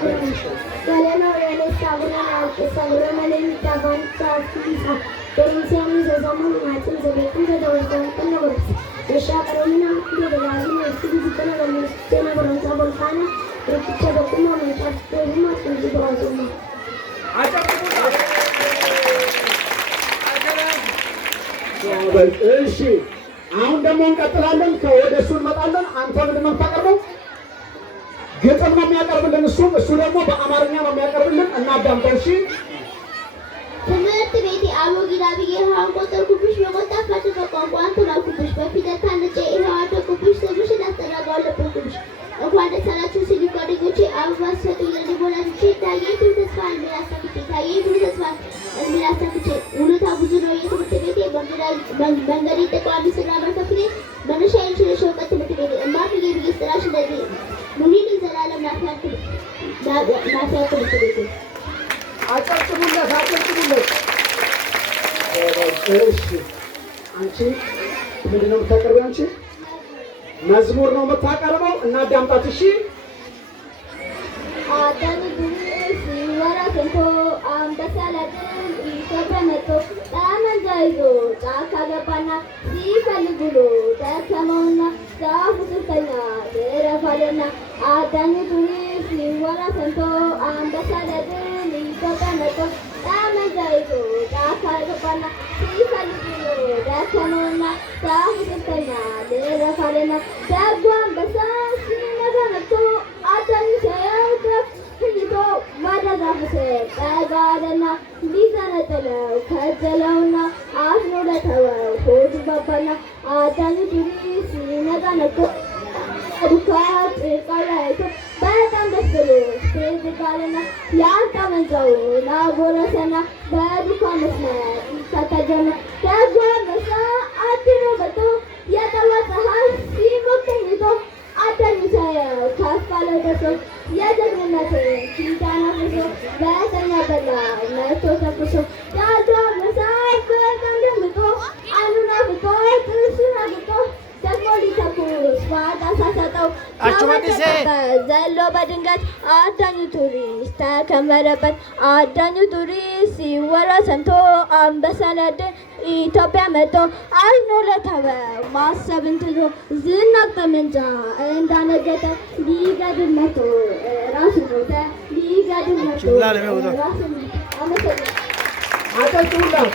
Galeno realista abuna que sagró malenta vanta fisa. Permissioni se zamanu matin se beku se dawatan kunna gorus. Isha karomina kulo dawazina istidi zikana galu stena goranza bolkana. Rikcha dokuma meta tuma kunji dawazuma. እሺ አሁን ደግሞ እንቀጥላለን። ከወደ እሱ እንመጣለን። አንተ ምንድን ነው የምታቀርበው? ግጥም ነው የሚያቀርብልን እሱ ደግሞ በአማርኛ ነው የሚያቀርብልን። እናዳምጠው። እሺ ትምህርት ቤቴ አቦጊዳ ብዬ ውሃን ቆጠርኩብሽ በቆጣፋት በቋንቋ አንቶላኩብሽ በፊደል ታንጬ ይኸው አደኩብሽ ስምሽን አስጠራጋው አለበኩብሽ እንኳን ደስ አላችሁ ሲሉ ጓደኞቼ አበባ ሰጡኝ ለዲቦላቶቼ ታየኝ ብሩ ተስፋ እንድላሰምቼ ታየኝ ብሩ ተስፋ እንድላሰምቼ ውለታ ብዙ ነው የትምህርት ቤቴ መንገዴ ጠቋሚ ስራ በከፍሌ መነሻዬን ችለሽ እውቀት ትምህርት ቤቴ እማርዬ ብዬ ስራሽ እንደዚህ ኑሪልኝ ዘላለም ናፊያ ትምህርት ቤቴ። አጨብጭቡለት አጨብጭቡለት። እሺ አንቺ ምንድን ነው የምታቀርበው? አንቺ መዝሙር ነው የምታቀርበው። እናዳምጣት። እሺ አዳሚ ጉርስ ወራተንቶ አንበሳላትን ይከበመቶ ጠመንጃ ይዞ ጫካ ገባና ሲፈልግ ውሎ ደከመውና ዛፉ ስር ተኛ ደረፋለና አዳሚ ጉርስ ወራተንቶ አንበሳላትን ይከበመቶ ጠመንጃ ይዞ ጫካ ገባና ሲፈልግ ውሎ ደከመውና ዛፉ ስር ተኛ ደረፋለና ደጉ አንበሳ ሲነጋ መጥቶ አዳሚ ሲያዩት ህይቶ ማዳዛፍ ስር ጠጋደና ሊዘነጥለው ከጀለውና አፍኖ ለተወው ሆዱ ባባና አዳሚ ዱሪ ሲነጋ ነቶ ዱካ ጭቃው ላይቶ በጣም ደስ ብሎ ትዝጋለና ያንተ መንጃውን አጎረሰና በዱካ መስመር ይከተል ደጉ አንበሳ አድሮ መጥቶ የጠዋት ፀሐይ ሲሞቅ ተኝቶ አዳሚ ሲያየው ከፍ አለ ደርሶ የጀግንነትን ኪዳን አፍርሶ በተኛበት ላይ መጥቶ ተኩሶ ያንተ አንበሳ በጣም ደንግጦ ዓይኑን አፍጦ ጥርሱን አግጦ ደግሞ ሊተኩስ ዋጣ ሳሰጠው ዘሎ በድንገት አዳኙ ቱሪስት ተከመረበት። አዳኙ ቱሪስት ሲወራ ሰምቶ አንበሳ ሊያድን ኢትዮጵያ መጥቶ አይኖ ለተወው ማሰብን ትቶ ዝናብ ጠመንጃ እንዳነገተ ሊገድል መጥቶ ራሱ ሞተ። ሊገድል መጥቶ ራሱ ሞተ። አመሰግናለሁ።